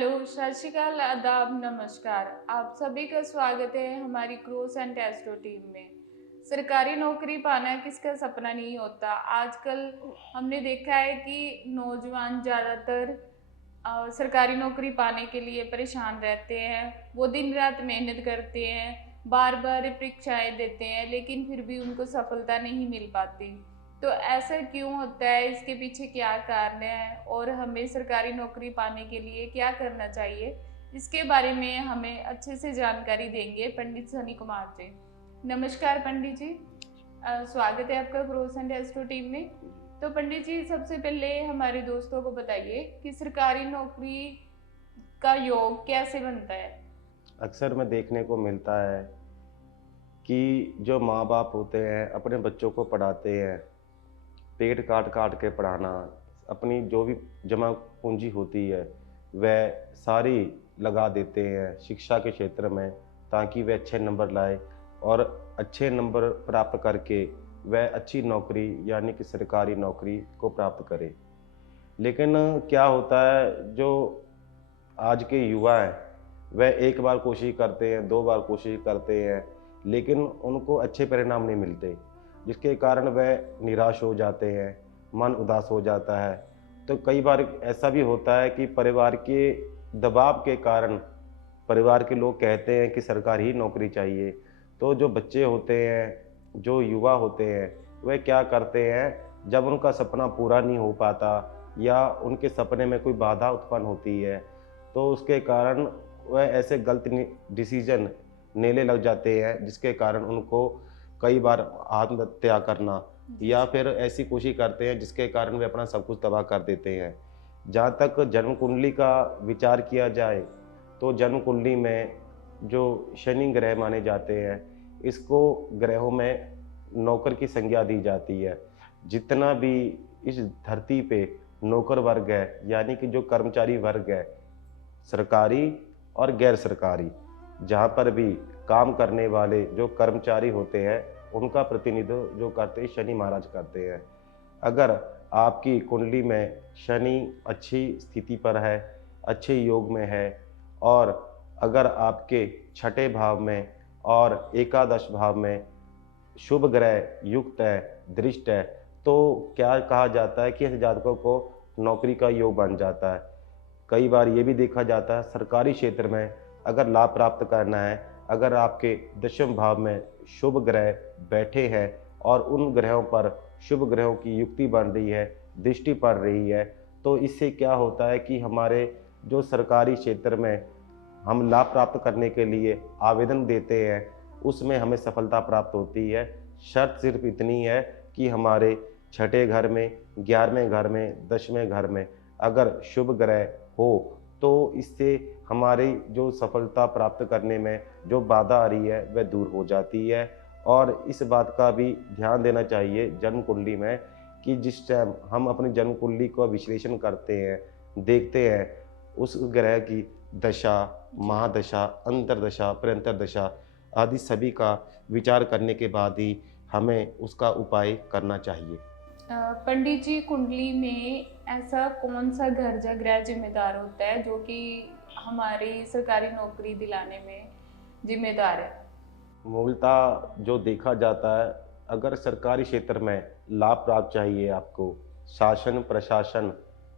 Hello, सत श्री अकाल, आदाब, नमस्कार। आप सभी का स्वागत है हमारी क्रोस एंड टेस्टो टीम में। सरकारी नौकरी पाना किसका सपना नहीं होता। आजकल हमने देखा है कि नौजवान ज़्यादातर सरकारी नौकरी पाने के लिए परेशान रहते हैं। वो दिन रात मेहनत करते हैं, बार बार परीक्षाएं देते हैं, लेकिन फिर भी उनको सफलता नहीं मिल पाती। तो ऐसा क्यों होता है, इसके पीछे क्या कारण है और हमें सरकारी नौकरी पाने के लिए क्या करना चाहिए, इसके बारे में हमें अच्छे से जानकारी देंगे पंडित सनी कुमार जी। नमस्कार पंडित जी, स्वागत है आपका क्रोस एंड एस्ट्रो टीम में। तो पंडित जी, सबसे पहले हमारे दोस्तों को बताइए कि सरकारी नौकरी का योग कैसे बनता है। अक्सर में देखने को मिलता है कि जो माँ बाप होते हैं अपने बच्चों को पढ़ाते हैं, पेट काट काट के पढ़ाना, अपनी जो भी जमा पूंजी होती है वह सारी लगा देते हैं शिक्षा के क्षेत्र में, ताकि वह अच्छे नंबर लाए और अच्छे नंबर प्राप्त करके वह अच्छी नौकरी यानी कि सरकारी नौकरी को प्राप्त करे। लेकिन क्या होता है, जो आज के युवा हैं वह एक बार कोशिश करते हैं, दो बार कोशिश करते हैं, लेकिन उनको अच्छे परिणाम नहीं मिलते, जिसके कारण वह निराश हो जाते हैं, मन उदास हो जाता है। तो कई बार ऐसा भी होता है कि परिवार के दबाव के कारण परिवार के लोग कहते हैं कि सरकारी ही नौकरी चाहिए। तो जो बच्चे होते हैं, जो युवा होते हैं, वह क्या करते हैं, जब उनका सपना पूरा नहीं हो पाता या उनके सपने में कोई बाधा उत्पन्न होती है, तो उसके कारण वह ऐसे गलत डिसीजन लेने लग जाते हैं, जिसके कारण उनको कई बार आत्महत्या करना जी या फिर ऐसी कोशिश करते हैं जिसके कारण वे अपना सब कुछ तबाह कर देते हैं। जहाँ तक जन्म कुंडली का विचार किया जाए, तो जन्म कुंडली में जो शनि ग्रह माने जाते हैं, इसको ग्रहों में नौकर की संज्ञा दी जाती है। जितना भी इस धरती पे नौकर वर्ग है, यानी कि जो कर्मचारी वर्ग है, सरकारी और गैर सरकारी, जहाँ पर भी काम करने वाले जो कर्मचारी होते हैं, उनका प्रतिनिधित्व जो करते हैं शनि महाराज करते हैं। अगर आपकी कुंडली में शनि अच्छी स्थिति पर है, अच्छे योग में है, और अगर आपके छठे भाव में और एकादश भाव में शुभ ग्रह युक्त है, दृष्ट है, तो क्या कहा जाता है कि ऐसे जातकों को नौकरी का योग बन जाता है। कई बार ये भी देखा जाता है सरकारी क्षेत्र में अगर लाभ प्राप्त करना है, अगर आपके दशम भाव में शुभ ग्रह बैठे हैं और उन ग्रहों पर शुभ ग्रहों की युक्ति बन रही है, दृष्टि पड़ रही है, तो इससे क्या होता है कि हमारे जो सरकारी क्षेत्र में हम लाभ प्राप्त करने के लिए आवेदन देते हैं, उसमें हमें सफलता प्राप्त होती है। शर्त सिर्फ इतनी है कि हमारे छठे घर में, 11वें घर में, 10वें घर में अगर शुभ ग्रह हो, तो इससे हमारी जो सफलता प्राप्त करने में जो बाधा आ रही है वह दूर हो जाती है। और इस बात का भी ध्यान देना चाहिए जन्म कुंडली में कि जिस टाइम हम अपनी जन्म कुंडली का विश्लेषण करते हैं, देखते हैं, उस ग्रह की दशा, जी। महादशा, अंतरदशा, प्रंतर दशा आदि सभी का विचार करने के बाद ही हमें उसका उपाय करना चाहिए। पंडित जी, कुंडली में ऐसा कौन सा घर या ग्रह जिम्मेदार होता है जो कि हमारी सरकारी नौकरी दिलाने में जिम्मेदार है। मूलतः जो देखा जाता है, अगर सरकारी क्षेत्र में लाभ प्राप्त चाहिए आपको, शासन प्रशासन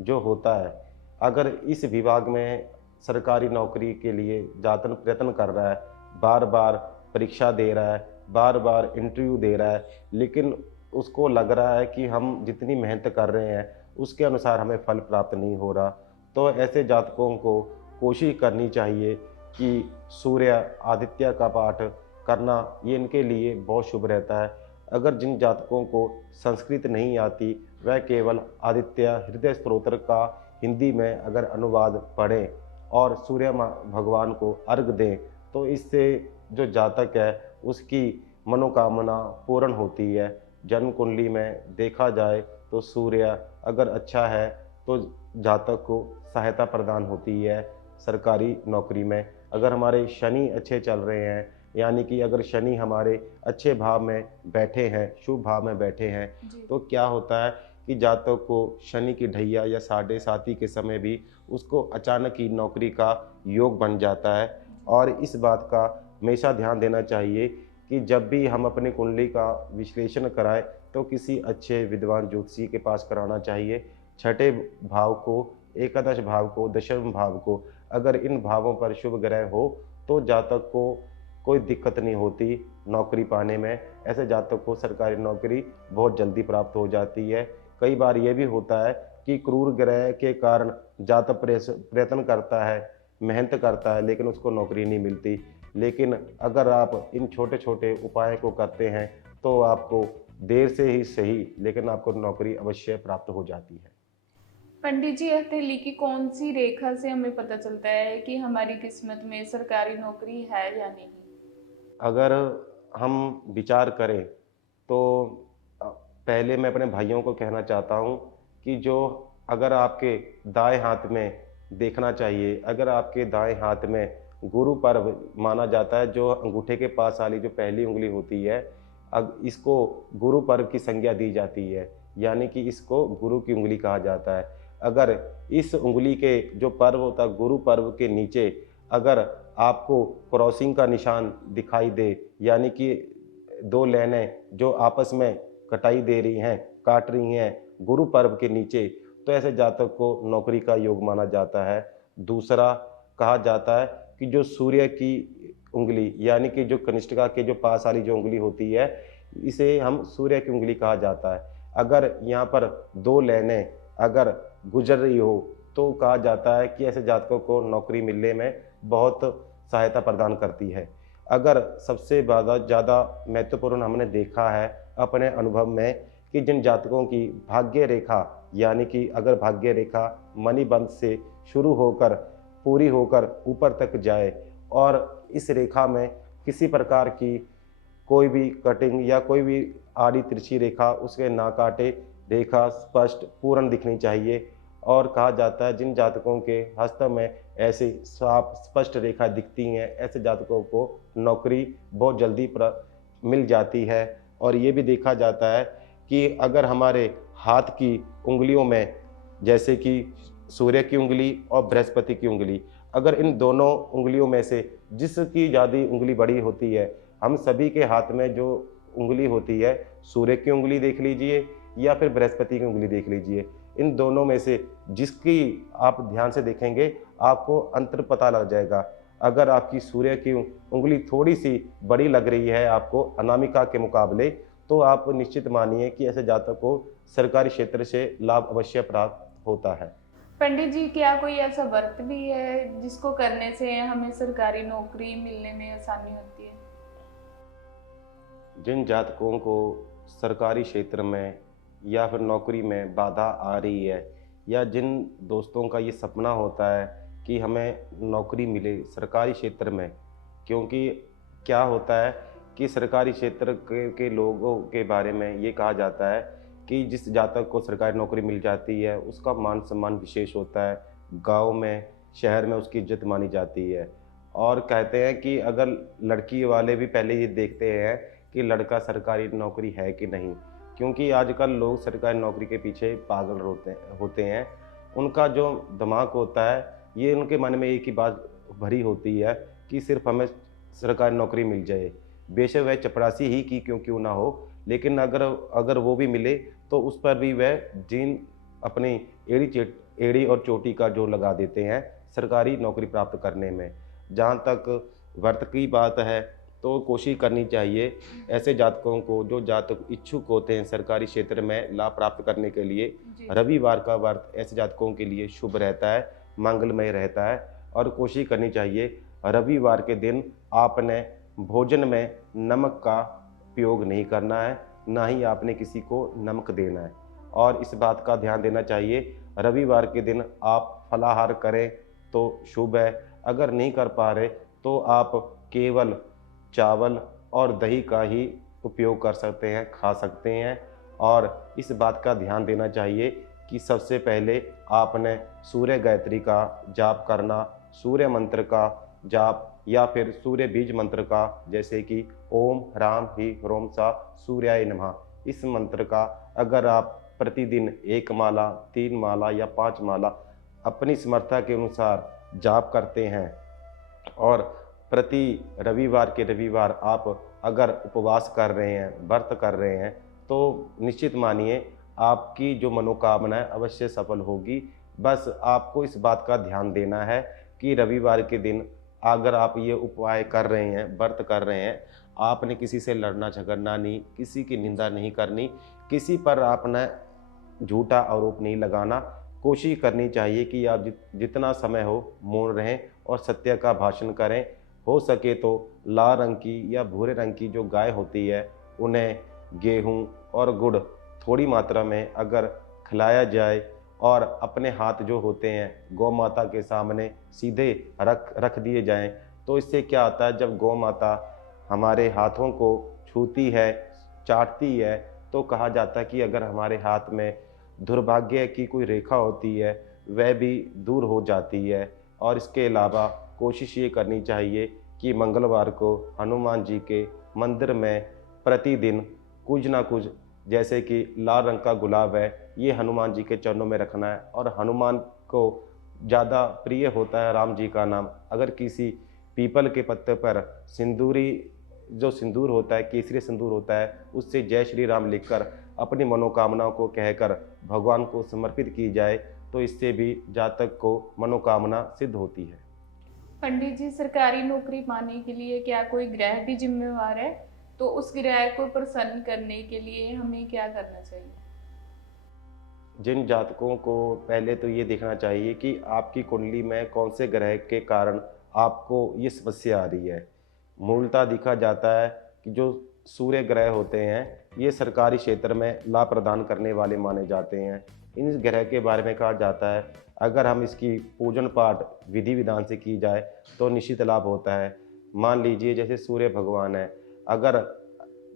जो होता है, अगर इस विभाग में सरकारी नौकरी के लिए जातन प्रयत्न कर रहा है, बार बार परीक्षा दे रहा है, बार बार इंटरव्यू दे रहा है, लेकिन उसको लग रहा है कि हम जितनी मेहनत कर रहे हैं उसके अनुसार हमें फल प्राप्त नहीं हो रहा, तो ऐसे जातकों को कोशिश करनी चाहिए कि सूर्य आदित्य का पाठ करना ये इनके लिए बहुत शुभ रहता है। अगर जिन जातकों को संस्कृत नहीं आती, वह केवल आदित्य हृदय स्तोत्र का हिंदी में अगर अनुवाद पढ़ें और सूर्य भगवान को अर्घ दें, तो इससे जो जातक है उसकी मनोकामना पूर्ण होती है। जन्म कुंडली में देखा जाए तो सूर्य अगर अच्छा है तो जातक को सहायता प्रदान होती है सरकारी नौकरी में। अगर हमारे शनि अच्छे चल रहे हैं, यानी कि अगर शनि हमारे अच्छे भाव में बैठे हैं, शुभ भाव में बैठे हैं, जी। तो क्या होता है कि जातक को शनि की ढैया या साढ़े साती के समय भी उसको अचानक ही नौकरी का योग बन जाता है। और इस बात का हमेशा ध्यान देना चाहिए कि जब भी हम अपनी कुंडली का विश्लेषण कराएं तो किसी अच्छे विद्वान ज्योतिषी के पास कराना चाहिए। छठे भाव को, एकादश भाव को, दशम भाव को, अगर इन भावों पर शुभ ग्रह हो तो जातक को कोई दिक्कत नहीं होती नौकरी पाने में। ऐसे जातक को सरकारी नौकरी बहुत जल्दी प्राप्त हो जाती है। कई बार ये भी होता है कि क्रूर ग्रह के कारण जातक प्रयत्न करता है, मेहनत करता है, लेकिन उसको नौकरी नहीं मिलती। लेकिन अगर आप इन छोटे छोटे उपाय को करते हैं तो आपको देर से ही सही, लेकिन आपको नौकरी अवश्य प्राप्त हो जाती है। पंडित जी, हथेली की कौन सी रेखा से हमें पता चलता है कि हमारी किस्मत में सरकारी नौकरी है या नहीं? अगर हम विचार करें तो पहले मैं अपने भाइयों को कहना चाहता हूँ कि जो अगर आपके दाएं हाथ में देखना चाहिए, अगर आपके दाएं हाथ में गुरु पर्व माना जाता है, जो अंगूठे के पास वाली जो पहली उंगली होती है, अब इसको गुरु पर्व की संज्ञा दी जाती है, यानी कि इसको गुरु की उंगली कहा जाता है। अगर इस उंगली के जो पर्व होता है गुरु पर्व के नीचे अगर आपको क्रॉसिंग का निशान दिखाई दे, यानी कि दो लाइनें जो आपस में कटाई दे रही हैं, काट रही हैं गुरु पर्व के नीचे, तो ऐसे जातक को नौकरी का योग माना जाता है। दूसरा कहा जाता है कि जो सूर्य की उंगली, यानी कि जो कनिष्ठिका के जो पास वाली जो उंगली होती है, इसे हम सूर्य की उंगली कहा जाता है। अगर यहाँ पर दो लाइनें अगर गुजर रही हो तो कहा जाता है कि ऐसे जातकों को नौकरी मिलने में बहुत सहायता प्रदान करती है। अगर सबसे ज़्यादा महत्वपूर्ण हमने देखा है अपने अनुभव में कि जिन जातकों की भाग्य रेखा, यानी कि अगर भाग्य रेखा मणिबंध से शुरू होकर पूरी होकर ऊपर तक जाए और इस रेखा में किसी प्रकार की कोई भी कटिंग या कोई भी आड़ी तिरछी रेखा उसके ना काटे, रेखा स्पष्ट पूर्ण दिखनी चाहिए। और कहा जाता है जिन जातकों के हस्त में ऐसी साफ स्पष्ट रेखा दिखती हैं, ऐसे जातकों को नौकरी बहुत जल्दी मिल जाती है। और ये भी देखा जाता है कि अगर हमारे हाथ की उंगलियों में, जैसे कि सूर्य की उंगली और बृहस्पति की उंगली, अगर इन दोनों उंगलियों में से जिसकी ज़्यादा उंगली बड़ी होती है, हम सभी के हाथ में जो उंगली होती है, सूर्य की उंगली देख लीजिए या फिर बृहस्पति की उंगली देख लीजिए, इन दोनों में से जिसकी आप ध्यान से देखेंगे आपको अंतर पता लग जाएगा। अगर आपकी सूर्य की उंगली थोड़ी सी बड़ी लग रही है आपको अनामिका के मुकाबले, तो आप निश्चित मानिए कि ऐसे जातक को सरकारी क्षेत्र से लाभ अवश्य प्राप्त होता है। पंडित जी, क्या कोई ऐसा व्रत भी है जिसको करने से हमें सरकारी नौकरी मिलने में आसानी होती है? जिन जातकों को सरकारी क्षेत्र में या फिर नौकरी में बाधा आ रही है, या जिन दोस्तों का ये सपना होता है कि हमें नौकरी मिले सरकारी क्षेत्र में, क्योंकि क्या होता है कि सरकारी क्षेत्र के लोगों के बारे में ये कहा जाता है कि जिस जातक को सरकारी नौकरी मिल जाती है उसका मान सम्मान विशेष होता है, गांव में शहर में उसकी इज्जत मानी जाती है। और कहते हैं कि अगर लड़की वाले भी पहले ये देखते हैं कि लड़का सरकारी नौकरी है कि नहीं, क्योंकि आजकल लोग सरकारी नौकरी के पीछे पागल होते हैं। उनका जो दिमाग होता है ये उनके मन में एक ही बात भरी होती है कि सिर्फ हमें सरकारी नौकरी मिल जाए, बेशक वह चपरासी ही की क्यों ना हो, लेकिन अगर अगर वो भी मिले तो उस पर भी वह जीन अपनी एड़ी और चोटी का जोर लगा देते हैं सरकारी नौकरी प्राप्त करने में। जहाँ तक व्रत की बात है तो कोशिश करनी चाहिए ऐसे जातकों को, जो जातक इच्छुक होते हैं सरकारी क्षेत्र में लाभ प्राप्त करने के लिए, जी। रविवार का व्रत ऐसे जातकों के लिए शुभ रहता है, मंगलमय रहता है। और कोशिश करनी चाहिए रविवार के दिन आपने भोजन में नमक का उपयोग नहीं करना है, ना ही आपने किसी को नमक देना है। और इस बात का ध्यान देना चाहिए रविवार के दिन आप फलाहार करें तो शुभ है, अगर नहीं कर पा रहे तो आप केवल चावल और दही का ही उपयोग कर सकते हैं, खा सकते हैं। और इस बात का ध्यान देना चाहिए कि सबसे पहले आपने सूर्य गायत्री का जाप करना, सूर्य मंत्र का जाप या फिर सूर्य बीज मंत्र का, जैसे कि ओम ह्रां ह्रीं ह्रों सा सूर्याय नमः, इस मंत्र का अगर आप प्रतिदिन 1 माला, 3 माला या 5 माला अपनी समर्था के अनुसार जाप करते हैं और प्रति रविवार के रविवार आप अगर उपवास कर रहे हैं, व्रत कर रहे हैं, तो निश्चित मानिए आपकी जो मनोकामना है अवश्य सफल होगी। बस आपको इस बात का ध्यान देना है कि रविवार के दिन अगर आप ये उपाय कर रहे हैं, व्रत कर रहे हैं, आपने किसी से लड़ना झगड़ना नहीं, किसी की निंदा नहीं करनी, किसी पर आपने झूठा आरोप नहीं लगाना। कोशिश करनी चाहिए कि आप जितना समय हो मौन रहें और सत्य का भाषण करें। हो सके तो लाल रंग की या भूरे रंग की जो गाय होती है उन्हें गेहूं और गुड़ थोड़ी मात्रा में अगर खिलाया जाए और अपने हाथ जो होते हैं गौ माता के सामने सीधे रख दिए जाएं, तो इससे क्या होता है, जब गौ माता हमारे हाथों को छूती है, चाटती है, तो कहा जाता है कि अगर हमारे हाथ में दुर्भाग्य की कोई रेखा होती है वह भी दूर हो जाती है। और इसके अलावा कोशिश ये करनी चाहिए कि मंगलवार को हनुमान जी के मंदिर में प्रतिदिन कुछ ना कुछ, जैसे कि लाल रंग का गुलाब है, ये हनुमान जी के चरणों में रखना है। और हनुमान को ज़्यादा प्रिय होता है राम जी का नाम। अगर किसी पीपल के पत्ते पर सिंदूरी जो सिंदूर होता है, केसरी सिंदूर होता है, उससे जय श्री राम लिखकर अपनी मनोकामनाओं को कहकर भगवान को समर्पित की जाए, तो इससे भी जातक को मनोकामना सिद्ध होती है। पंडित जी, सरकारी नौकरी पाने के लिए क्या कोई ग्रह भी जिम्मेवार है? तो उस ग्रह को प्रसन्न करने के लिए हमें क्या करना चाहिए? जिन जातकों को पहले तो ये देखना चाहिए कि आपकी कुंडली में कौन से ग्रह के कारण आपको ये समस्या आ रही है। मूलतः देखा जाता है कि जो सूर्य ग्रह होते हैं ये सरकारी क्षेत्र में लाभ प्रदान करने वाले माने जाते हैं। इन ग्रह के बारे में कहा जाता है अगर हम इसकी पूजन पाठ विधि विधान से की जाए तो निश्चित लाभ होता है। मान लीजिए जैसे सूर्य भगवान है, अगर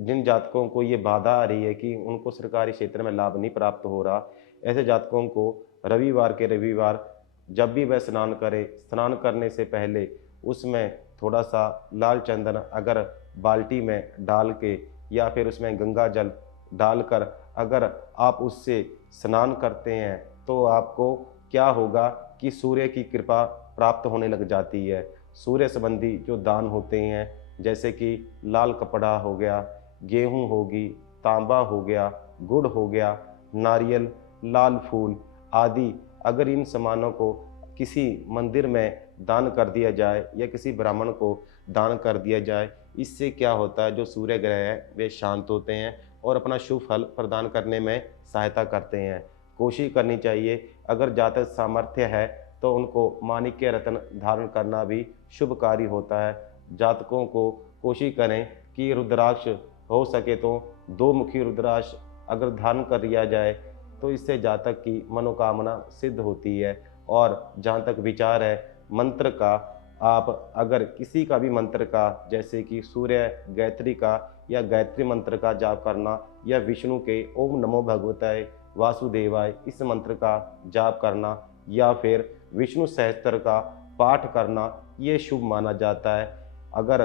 जिन जातकों को ये बाधा आ रही है कि उनको सरकारी क्षेत्र में लाभ नहीं प्राप्त हो रहा, ऐसे जातकों को रविवार के रविवार जब भी वह स्नान करे, स्नान करने से पहले उसमें थोड़ा सा लाल चंदन अगर बाल्टी में डाल के या फिर उसमें गंगा जल डालकर अगर आप उससे स्नान करते हैं तो आपको क्या होगा कि सूर्य की कृपा प्राप्त होने लग जाती है। सूर्य संबंधी जो दान होते हैं जैसे कि लाल कपड़ा हो गया, गेहूं होगी, तांबा हो गया, गुड़ हो गया, नारियल, लाल फूल आदि, अगर इन सामानों को किसी मंदिर में दान कर दिया जाए या किसी ब्राह्मण को दान कर दिया जाए, इससे क्या होता है, जो सूर्य ग्रह हैं वे शांत होते हैं और अपना शुभ फल प्रदान करने में सहायता करते हैं। कोशिश करनी चाहिए अगर जातक सामर्थ्य है तो उनको माणिक्य रत्न धारण करना भी शुभकारी होता है। जातकों को कोशिश करें कि रुद्राक्ष हो सके तो 2 मुखी रुद्राक्ष अगर धारण कर लिया जाए तो इससे जातक की मनोकामना सिद्ध होती है। और जहाँ तक विचार है मंत्र का, आप अगर किसी का भी मंत्र का जैसे कि सूर्य गायत्री का या गायत्री मंत्र का जाप करना या विष्णु के ओम नमो भगवताय वासुदेवाय इस मंत्र का जाप करना या फिर विष्णु सहस्त्र का पाठ करना, ये शुभ माना जाता है। अगर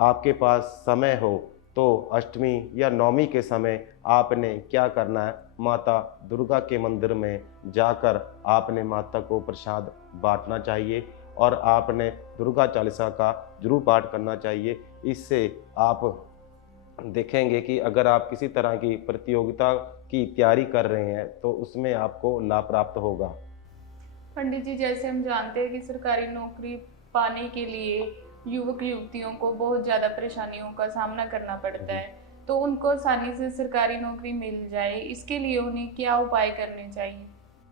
आपके पास समय हो तो अष्टमी या नवमी के समय आपने क्या करना है, माता दुर्गा के मंदिर में जाकर आपने माता को प्रसाद बांटना चाहिए और आपने दुर्गा चालीसा का जरूर पाठ करना चाहिए। इससे आप देखेंगे कि अगर आप किसी तरह की प्रतियोगिता की तैयारी कर रहे हैं तो उसमें आपको लाभ प्राप्त होगा। पंडित जी, जैसे हम जानते हैं कि सरकारी नौकरी पाने के लिए युवक युवतियों को बहुत ज़्यादा परेशानियों का सामना करना पड़ता है, तो उनको आसानी से सरकारी नौकरी मिल जाए, इसके लिए उन्हें क्या उपाय करने चाहिए?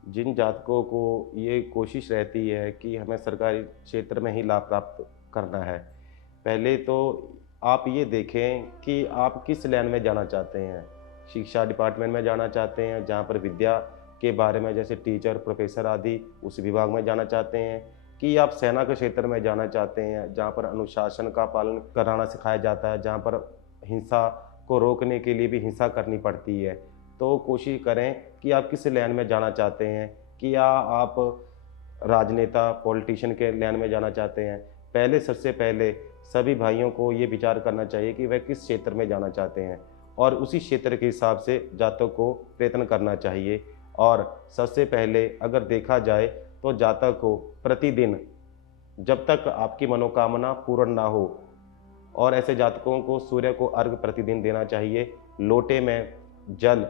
जिन जातकों को ये कोशिश रहती है कि हमें सरकारी क्षेत्र में ही लाभ प्राप्त करना है, पहले तो आप ये देखें कि आप किस लाइन में जाना चाहते हैं। शिक्षा डिपार्टमेंट में जाना चाहते हैं जहाँ पर विद्या के बारे में जैसे टीचर, प्रोफेसर आदि उस विभाग में जाना चाहते हैं, कि आप सेना के क्षेत्र में जाना चाहते हैं जहाँ पर अनुशासन का पालन कराना सिखाया जाता है, जहाँ पर हिंसा को रोकने के लिए भी हिंसा करनी पड़ती है। तो कोशिश करें कि आप किस लाइन में जाना चाहते हैं, कि या आप राजनेता पॉलिटिशियन के लाइन में जाना चाहते हैं। पहले सबसे पहले सभी भाइयों को ये विचार करना चाहिए कि वह किस क्षेत्र में जाना चाहते हैं और उसी क्षेत्र के हिसाब से जातक को प्रयत्न करना चाहिए। और सबसे पहले अगर देखा जाए तो जातक को प्रतिदिन जब तक आपकी मनोकामना पूर्ण ना हो, और ऐसे जातकों को सूर्य को अर्घ प्रतिदिन देना चाहिए। लोटे में जल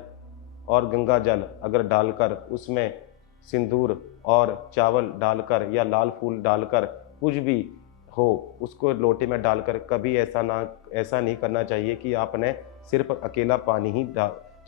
और गंगा जल अगर डालकर उसमें सिंदूर और चावल डालकर या लाल फूल डालकर कुछ भी हो उसको लोटे में डालकर, कभी ऐसा नहीं करना चाहिए कि आपने सिर्फ अकेला पानी ही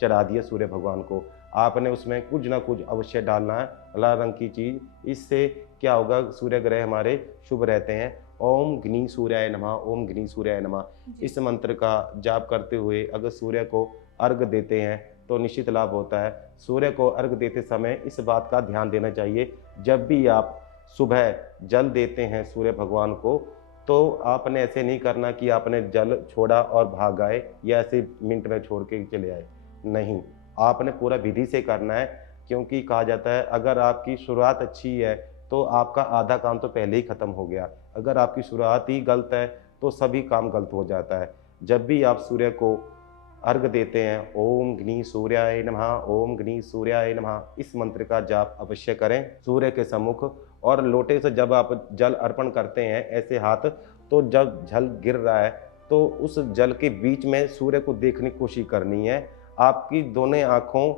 चढ़ा दिया सूर्य भगवान को। आपने उसमें कुछ ना कुछ अवश्य डालना है, लाल रंग की चीज़। इससे क्या होगा, सूर्य ग्रह हमारे शुभ रहते हैं। ओम ग्नी सूर्याय नमः, ओम ग्नी सूर्याय नमः, इस मंत्र का जाप करते हुए अगर सूर्य को अर्घ देते हैं तो निश्चित लाभ होता है। सूर्य को अर्घ देते समय इस बात का ध्यान देना चाहिए, जब भी आप सुबह जल देते हैं सूर्य भगवान को, तो आपने ऐसे नहीं करना कि आपने जल छोड़ा और भाग आए या ऐसे मिनट में छोड़ के चले आए। नहीं, आपने पूरा विधि से करना है, क्योंकि कहा जाता है अगर आपकी शुरुआत अच्छी है तो आपका आधा काम तो पहले ही खत्म हो गया। अगर आपकी शुरुआत ही गलत है तो सभी काम गलत हो जाता है। जब भी आप सूर्य को अर्घ देते हैं, ओम ग्नी सूर्याय नमः, ओम ग्नी सूर्याय नमः, इस मंत्र का जाप अवश्य करें सूर्य के सम्मुख। और लोटे से जब आप जल अर्पण करते हैं ऐसे हाथ, तो जब जल गिर रहा है तो उस जल के बीच में सूर्य को देखने की कोशिश करनी है। आपकी दोनों आँखों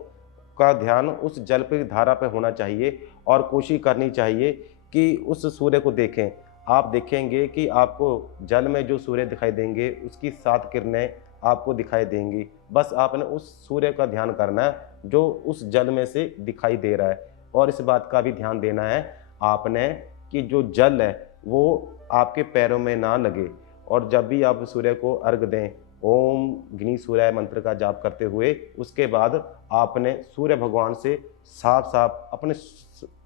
का ध्यान उस जल पे धारा पे होना चाहिए और कोशिश करनी चाहिए कि उस सूर्य को देखें। आप देखेंगे कि आपको जल में जो सूर्य दिखाई देंगे उसकी 7 किरणें आपको दिखाई देंगी। बस आपने उस सूर्य का ध्यान करना है जो उस जल में से दिखाई दे रहा है। और इस बात का भी ध्यान देना है आपने कि जो जल है वो आपके पैरों में ना लगे। और जब भी आप सूर्य को अर्घ दें, ओम ग्नी सूर्याय मंत्र का जाप करते हुए, उसके बाद आपने सूर्य भगवान से साफ साफ अपने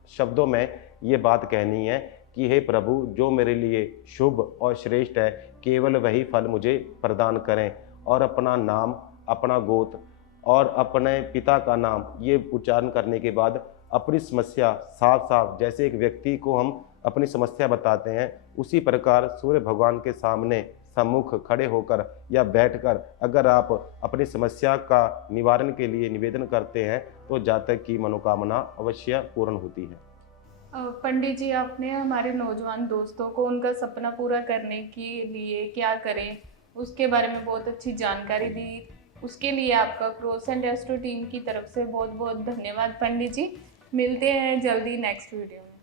शब्दों में ये बात कहनी है कि हे प्रभु, जो मेरे लिए शुभ और श्रेष्ठ है केवल वही फल मुझे प्रदान करें। और अपना नाम, अपना गोत्र और अपने पिता का नाम ये उच्चारण करने के बाद अपनी समस्या साफ साफ, जैसे एक व्यक्ति को हम अपनी समस्या बताते हैं, उसी प्रकार सूर्य भगवान के सामने सम्मुख खड़े होकर या बैठकर अगर आप अपनी समस्या का निवारण के लिए निवेदन करते हैं तो जातक की मनोकामना अवश्य पूर्ण होती है। पंडित जी, आपने हमारे नौजवान दोस्तों को उनका सपना पूरा करने के लिए क्या करें उसके बारे में बहुत अच्छी जानकारी दी। उसके लिए आपका क्रॉस एंड एस्ट्रो टीम की तरफ से बहुत बहुत धन्यवाद पंडित जी। मिलते हैं जल्दी नेक्स्ट वीडियो में।